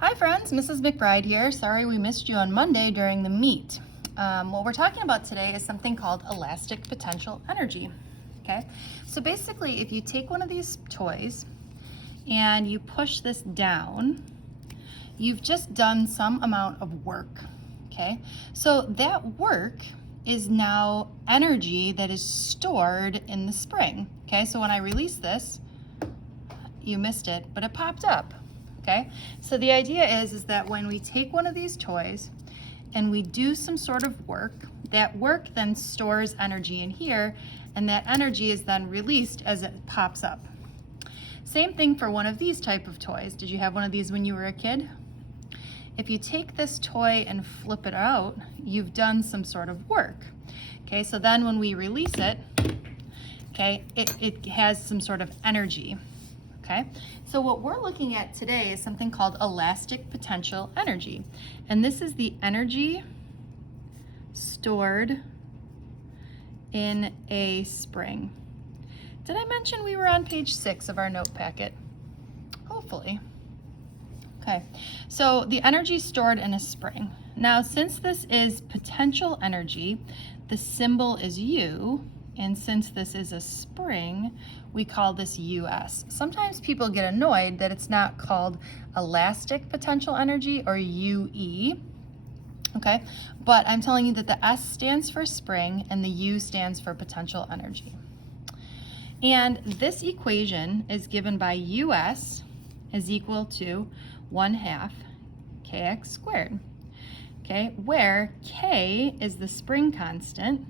Hi friends, Mrs. McBride here. Sorry we missed you on Monday during the meet. What we're talking about today is something called elastic potential energy. Okay, so basically if you take one of these toys and you push this down, you've just done some amount of work. Okay, so that work is now energy that is stored in the spring. Okay, so when I release this, you missed it, but it popped up. Okay, so the idea is that when we take one of these toys and we do some sort of work, that work then stores energy in here, and that energy is then released as it pops up. Same thing for one of these type of toys. Did you have one of these when you were a kid? If you take this toy and flip it out, you've done some sort of work. Okay, so then when we release it, okay, it has some sort of energy. Okay, so what we're looking at today is something called elastic potential energy. And this is the energy stored in a spring. Did I mention we were on page 6 of our note packet? Hopefully. Okay, so the energy stored in a spring. Now, since this is potential energy, the symbol is U. And since this is a spring, we call this US. Sometimes people get annoyed that it's not called elastic potential energy or UE, okay? But I'm telling you that the S stands for spring and the U stands for potential energy. And this equation is given by US is equal to 1/2 kx squared, okay? Where K is the spring constant.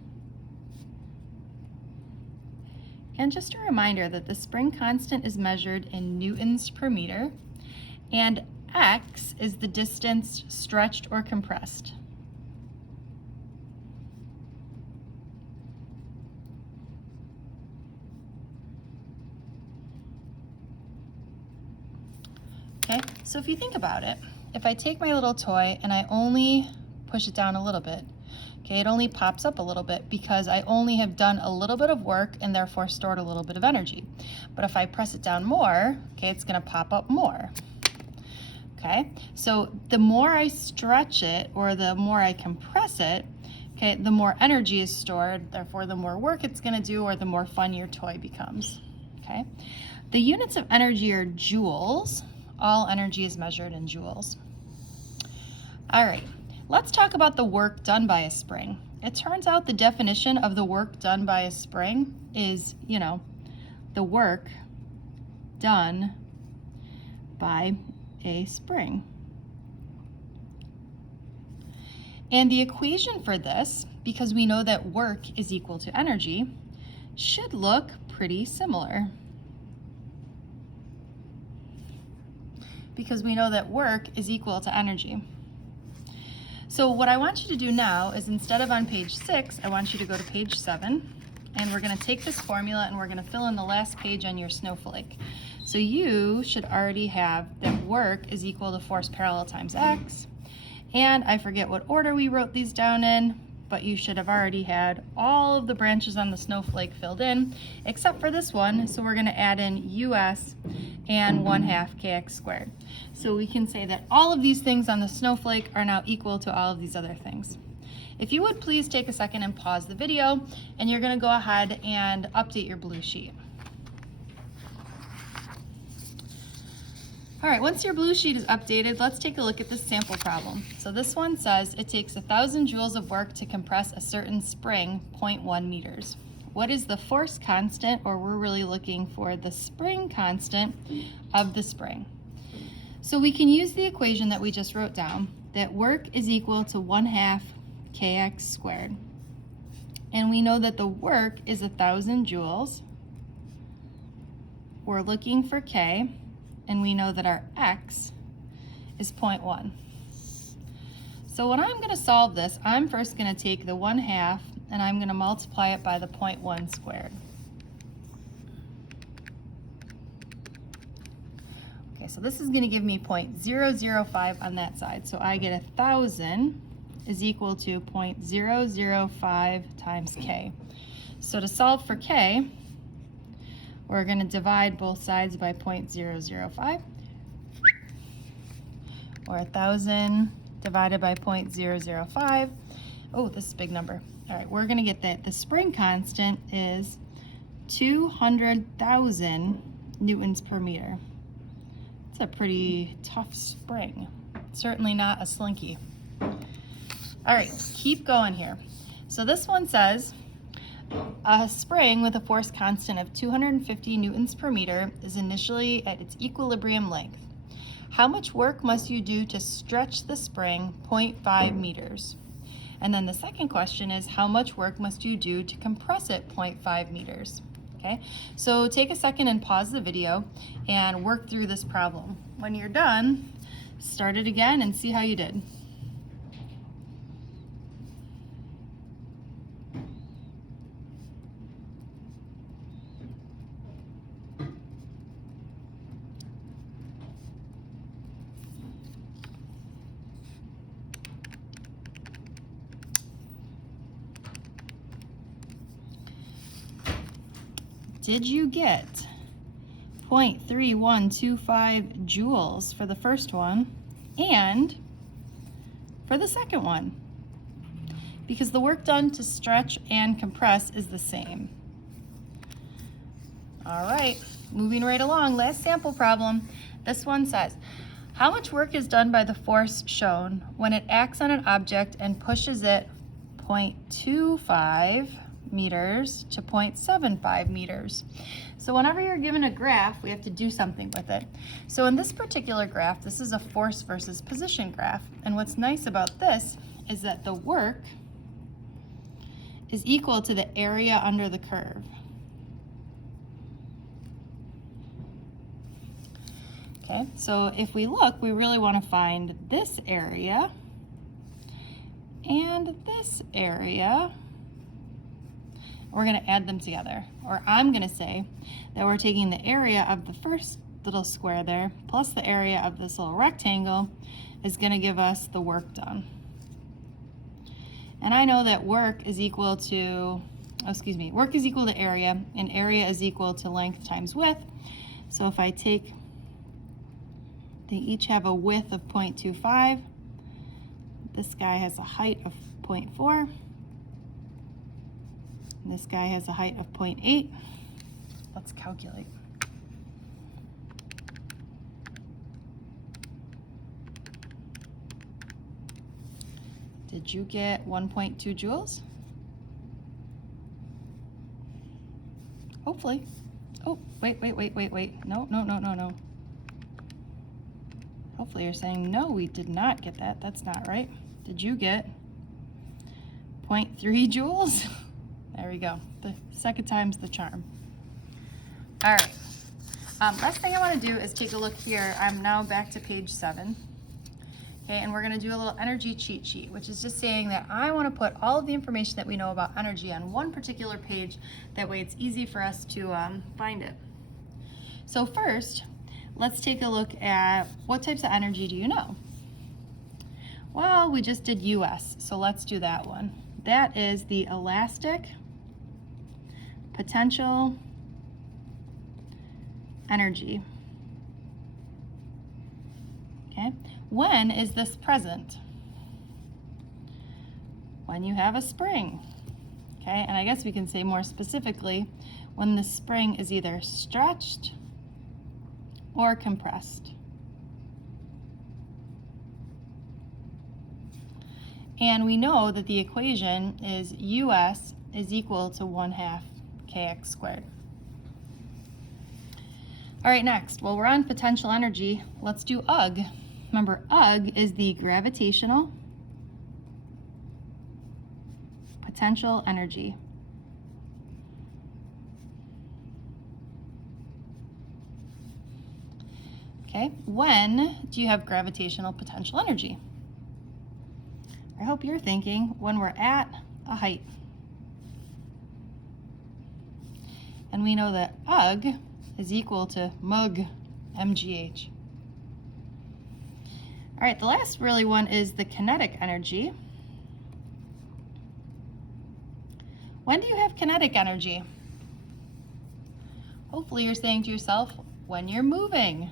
And just a reminder that the spring constant is measured in newtons per meter, and x is the distance stretched or compressed. Okay, so if you think about it, if I take my little toy and I only push it down a little bit, okay, it only pops up a little bit because I only have done a little bit of work and therefore stored a little bit of energy. But if I press it down more, okay, it's gonna pop up more. Okay, so the more I stretch it or the more I compress it, okay, the more energy is stored, therefore the more work it's gonna do or the more fun your toy becomes. Okay, the units of energy are joules. All energy is measured in joules. All right. Let's talk about the work done by a spring. It turns out the definition of the work done by a spring is, the work done by a spring. And the equation for this, because we know that work is equal to energy, should look pretty similar. Because we know that work is equal to energy. So what I want you to do now is instead of on page 6, I want you to go to page 7, and we're going to take this formula and we're going to fill in the last page on your snowflake. So you should already have that work is equal to force parallel times x, and I forget what order we wrote these down in, but you should have already had all of the branches on the snowflake filled in, except for this one, so we're going to add in US and 1/2 kx squared. So we can say that all of these things on the snowflake are now equal to all of these other things. If you would please take a second and pause the video, and you're going to go ahead and update your blue sheet. All right, once your blue sheet is updated, let's take a look at this sample problem. So this one says it takes 1,000 joules of work to compress a certain spring 0.1 meters. What is the force constant, or we're really looking for the spring constant of the spring? So we can use the equation that we just wrote down, that work is equal to 1/2 kx squared. And we know that the work is 1,000 joules. We're looking for K, and we know that our x is 0.1. So when I'm going to solve this, I'm first going to take the 1/2 and I'm going to multiply it by the 0.1 squared. Okay, so this is going to give me 0.005 on that side. So I get 1,000 is equal to 0.005 times K. So to solve for K, we're going to divide both sides by 0.005. or 1,000 divided by 0.005. Oh, this is a big number. All right, we're gonna get that the spring constant is 200,000 newtons per meter. It's a pretty tough spring. Certainly not a slinky. All right, keep going here. So this one says, a spring with a force constant of 250 newtons per meter is initially at its equilibrium length. How much work must you do to stretch the spring 0.5 meters? And then the second question is, how much work must you do to compress it 0.5 meters? Okay, so take a second and pause the video and work through this problem. When you're done, start it again and see how you did. Did you get 0.3125 joules for the first one and for the second one? Because the work done to stretch and compress is the same. All right, moving right along, last sample problem. This one says, how much work is done by the force shown when it acts on an object and pushes it 0.25 meters to 0.75 meters. So whenever you're given a graph, we have to do something with it. So in this particular graph, this is a force versus position graph. And what's nice about this is that the work is equal to the area under the curve. Okay, so if we look, we really want to find this area and this area. We're going to add them together, or I'm going to say that we're taking the area of the first little square there plus the area of this little rectangle is going to give us the work done. And I know that work is equal to, work is equal to area, and area is equal to length times width. So if I take, they each have a width of 0.25. This guy has a height of 0.4. This guy has a height of 0.8. Let's calculate. Did you get 1.2 joules? Hopefully. Oh, wait. No. Hopefully you're saying, no, we did not get that. That's not right. Did you get 0.3 joules? There we go. The second time's the charm. All right. Last thing I want to do is take a look here. I'm now back to page 7. Okay, and we're going to do a little energy cheat sheet, which is just saying that I want to put all of the information that we know about energy on one particular page. That way it's easy for us to find it. So first, let's take a look at what types of energy do you know? Well, we just did US, so let's do that one. That is the elastic potential energy. Okay, when is this present? When you have a spring. Okay, and I guess we can say more specifically, when the spring is either stretched or compressed. And we know that the equation is US is equal to 1/2 kx squared. All right, next, well, we're on potential energy. Let's do UG. Remember, UG is the gravitational potential energy. Okay, when do you have gravitational potential energy? I hope you're thinking when we're at a height. And we know that UG is equal to mg, mgh. All right, the last really one is the kinetic energy. When do you have kinetic energy? Hopefully you're saying to yourself, when you're moving.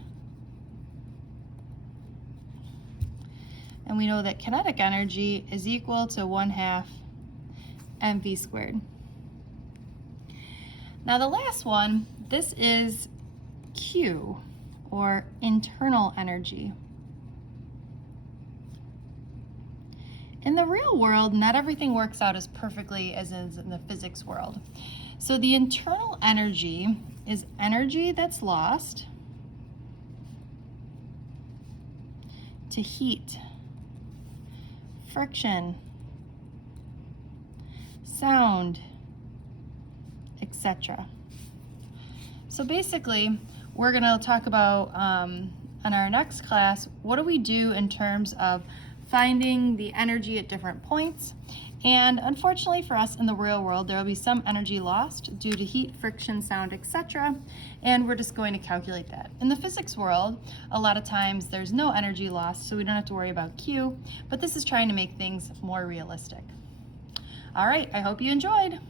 And we know that kinetic energy is equal to 1/2 mv squared. Now the last one, this is Q, or internal energy. In the real world, not everything works out as perfectly as is in the physics world. So the internal energy is energy that's lost to heat, friction, sound, etc. So basically, we're going to talk about in our next class, what do we do in terms of finding the energy at different points. And unfortunately for us in the real world, there will be some energy lost due to heat, friction, sound, etc. And we're just going to calculate that. In the physics world, a lot of times there's no energy lost, so we don't have to worry about Q, but this is trying to make things more realistic. All right, I hope you enjoyed.